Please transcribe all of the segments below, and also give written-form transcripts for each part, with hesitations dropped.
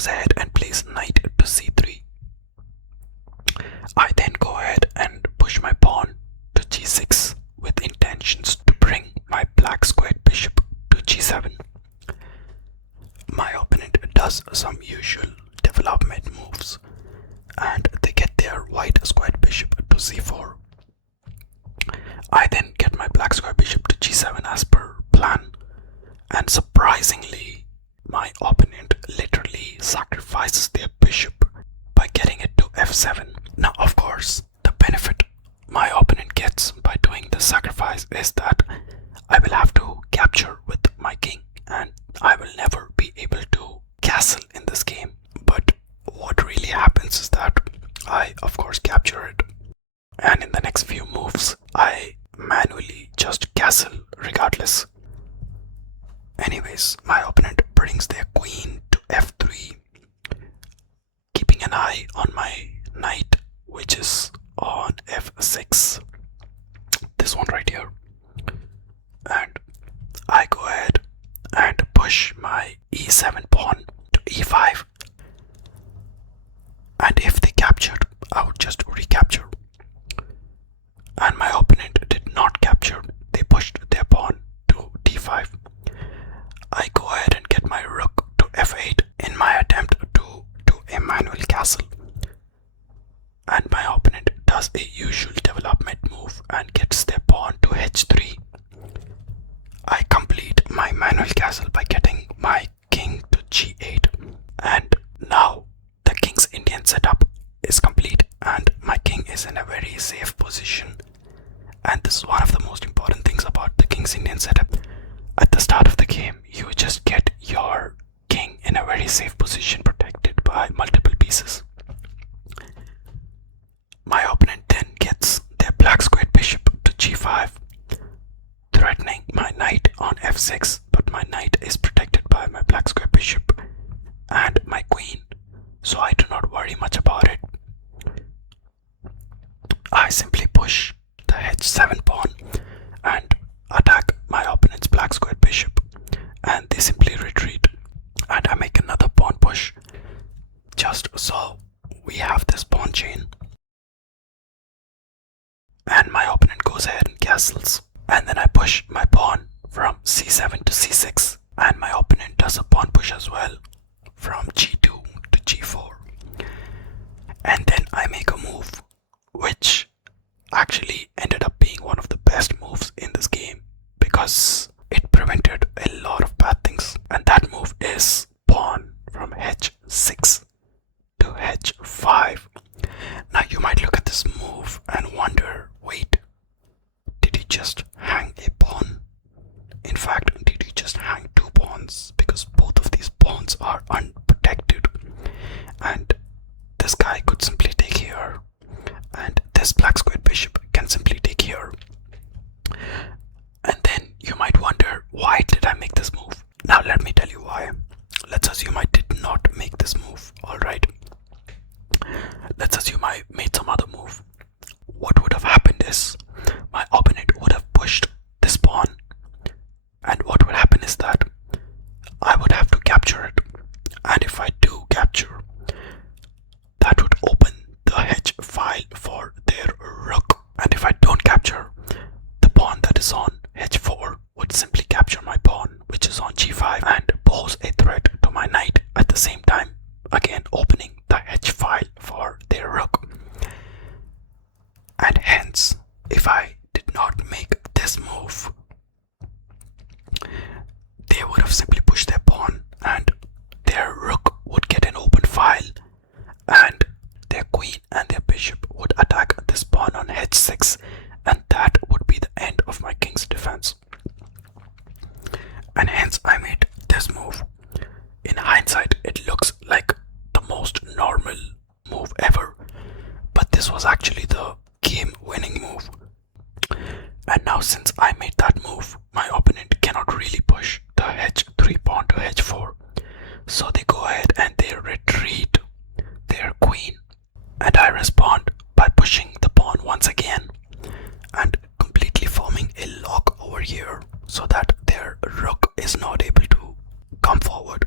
goes ahead and plays knight to c3. I then go ahead and push my pawn to g6 with intentions to bring my black squared bishop to g7. My opponent does some usual development moves and they get their white squared bishop to c4. I then get my black square bishop to g7 as per plan, and surprisingly my opponent literally sacrifices their bishop by getting it to f7. Now of course the benefit my opponent gets by doing the sacrifice is that I will have to capture with my king and I will never be able to castle in this game. But what really happens is that I of course capture it, and in the next few moves I manually just castle regardless. Anyways, my opponent brings their queen to f3, keeping an eye on my knight which is on f6, this one right here, and I go ahead and push my e7 pawn to e5, and if they captured I would just recapture, and my opponent did not capture, they pushed their pawn to d5. I go ahead and get my rook to f8 in my attempt to do a manual castle, and my opponent does a usual development move and gets their pawn to h3. I complete my manual castle by getting my king to g8, and now the king's Indian setup is complete and my king is in a very safe position. And this is one of the most important things about the king's Indian setup. At the start of the game, you just get your king in a very safe position, protected by multiple pieces. My opponent then gets their black squared bishop to g5, threatening my knight on f6, but my knight is protected by my black square bishop and my queen, so I do not worry much about it. I simply push the h7 pawn and attack my opponent's black squared bishop, and they simply retreat, and I make another pawn push just so we have this pawn chain, and my opponent goes ahead and castles, and then I push my pawn from c7 to c6, and my opponent does a pawn push as well from g2 to g4, and then I make a move which actually ended up being one of the best moves in this game because it prevented a lot of bad things, and that move is pawn from h6 to h5. Now you might look at this move and wonder, wait, did he just hang a pawn? In fact, did he just hang two pawns? Because both of these pawns are unprotected, and this guy could simply take here, and this black squared bishop can simply take here. And then you might wonder, why did I make this move? Now let me tell you why. Let's assume I did not make this move, alright? Let's assume I made some other move. What would have happened is, my opponent would have pushed this pawn, and what would happen is that I would have to capture it, and if I do capture, that would open the h file for their rook, and if I don't capture, the pawn that is on h4 would simply capture my pawn which is on g5 and pose a threat to my knight, at the same time again opening the h file for their rook. And hence, if I did not make this move, they would have simply pushed their pawn and their rook would get an open file, and their queen and their bishop would attack this pawn on h6, and that would be the end of my king's defense. And hence I made this move. In hindsight, it looks like the most normal move ever, but this was actually the game winning move. And now since I made that move, my opponent cannot really push the h3 pawn to h4, so they go ahead and they retreat their queen, and I respond by pushing the pawn once again and completely forming a lock over here so that their rook is not able to come forward.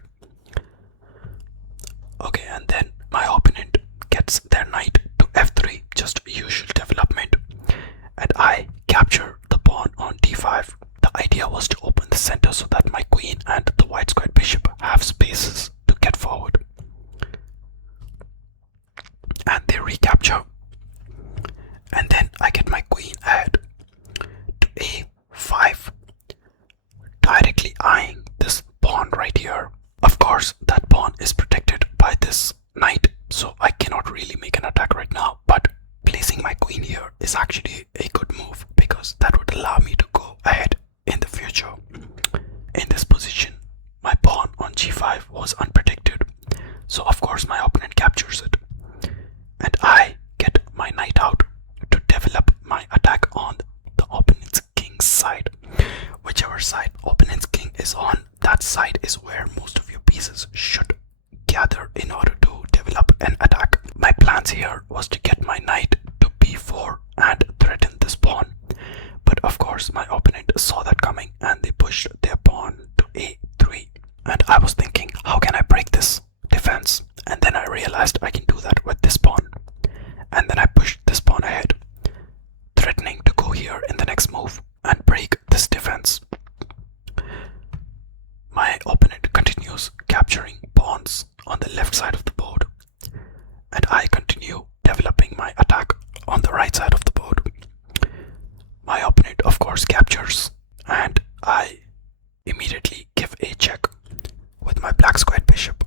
this knight, so I cannot really make an attack right now, but placing my queen here is actually a good move because that would allow me to go ahead in the future. In this position, my pawn on g5 was unprotected, so of course my opponent captures it, and I get my knight out to develop my attack on the opponent's king's side. Whichever side opponent's king is on, that side is where most of your pieces should gather in order to develop an attack. My plans here was to get my knight to b4 and threaten this pawn, but of course my opponent saw that coming and they pushed their pawn to a3, and I was thinking, how can I break this defense? And then I realized I can do that with this pawn, and then I pushed this pawn ahead, threatening to go here in the next move and break this defense. My opponent continues capturing pawns on the left side of the board, and I continue developing my attack on the right side of the board. My opponent of course captures, and I immediately give a check with my black squared bishop.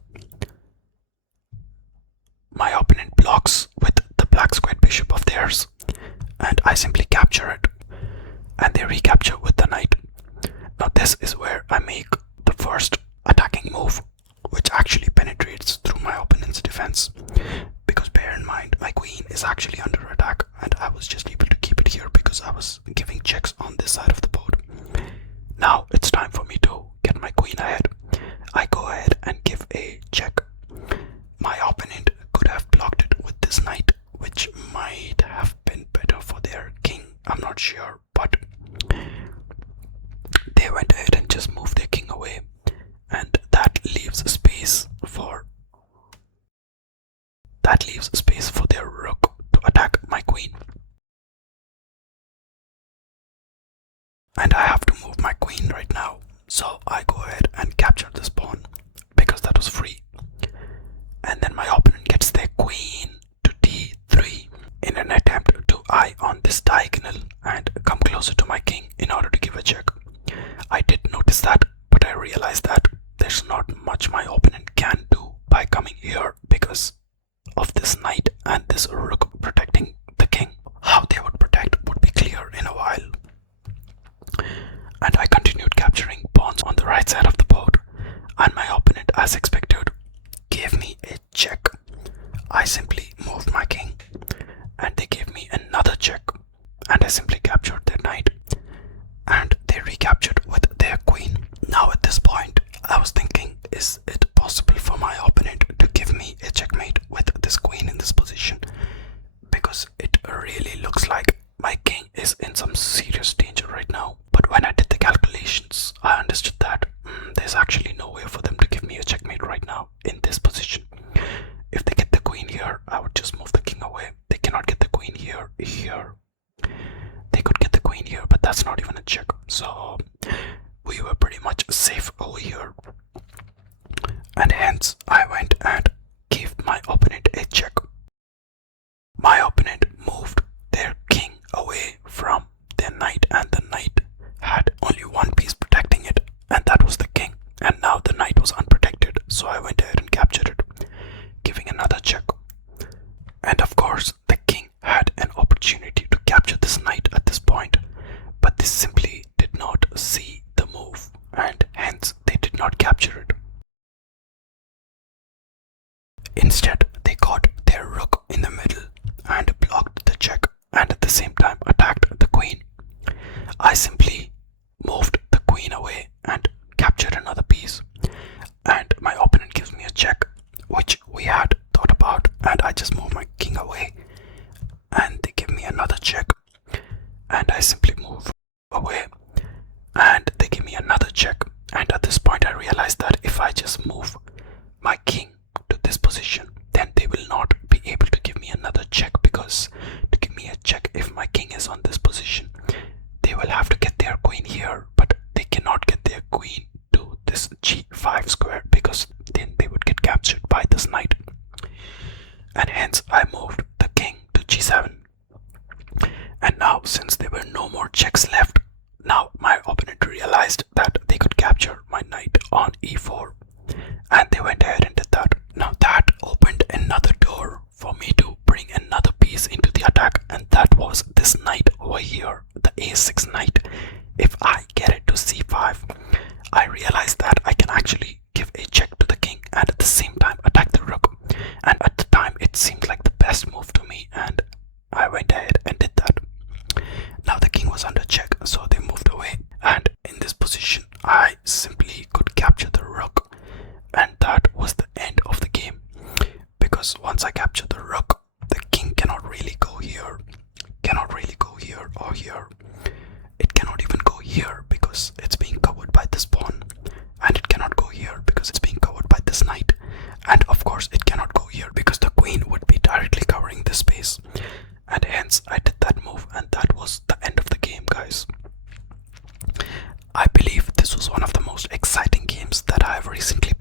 My opponent blocks with the black squared bishop of theirs, and I simply capture it, and they recapture with the knight. Now this is where I make the first attacking move, which actually penetrates through my opponent's defense, because bear in mind my queen is actually under attack, and I was just able to keep it here because I was giving checks on this side of the board. Now it's time for me to get my queen ahead. I go ahead and give a check. My opponent could have blocked it with this knight, which might have been better for their king, I'm not sure, but they went ahead and just moved their king away, and that leaves space for their rook to attack my queen. And I have to move my queen right now, so I go ahead and capture this pawn because that was free. And then my opponent gets their queen to d3 in an attempt to eye on this diagonal and come closer to my king in order to give a check. I did notice that, but I realized that there's not much my opponent can do by coming here because of this knight and this rook protecting the king. How they would protect would be clear in a while. And I continued capturing pawns on the right side of the board, and my opponent, as expected, gave me a check. I simply moved my king, and they gave me another check, and I simply captured their knight, and they recaptured with their queen. Now at this point, I was thinking, is it possible for my opponent to give me a checkmate with this queen in this position? Because it really looks like my king is in some serious danger right now. But when I did the calculations, I understood that there's actually no way for them to give me a checkmate right now in this position. If they get the queen here, I would just move the king away. They cannot get the queen here. They could get the queen here, but that's not even a check. So we were pretty much safe over here. And hence, I went and gave my opponent a check. My opponent moved their king away from their knight, and the knight had only one piece protecting it, and that was the king. And now the knight was unprotected, so I went ahead and captured it, giving another check. And of course, the king had an opportunity to capture this knight at this point, but they simply did not see the move, and hence they did not capture it. Instead, they got their rook in the middle and blocked the check, and at the same time attacked the queen. I simply moved the queen away and captured another piece, and my opponent gives me a check, which we had thought about, and I just moved my king away, and they give me another check, and I simply move away, and they give me another check. And at this point I realized that if I just move my king to this position, then they will not be able to give me another check, because to give me a check if my king is on this position, they will have to get their queen here, but they cannot get their queen to this g5 square because then they would get captured by this knight. And hence I moved the king to g7. And now, since there were no more checks left, now my opponent realized that they could capture my knight on e4, and they went ahead and did that. Now that opened once I capture the rook, the king cannot really go here. Cannot really go here or here. It cannot even go here because it's being covered by this pawn. And it cannot go here because it's being covered by this knight. And of course it cannot go here because the queen would be directly covering this space. And hence I did that move, and that was the end of the game, guys. I believe this was one of the most exciting games that I have recently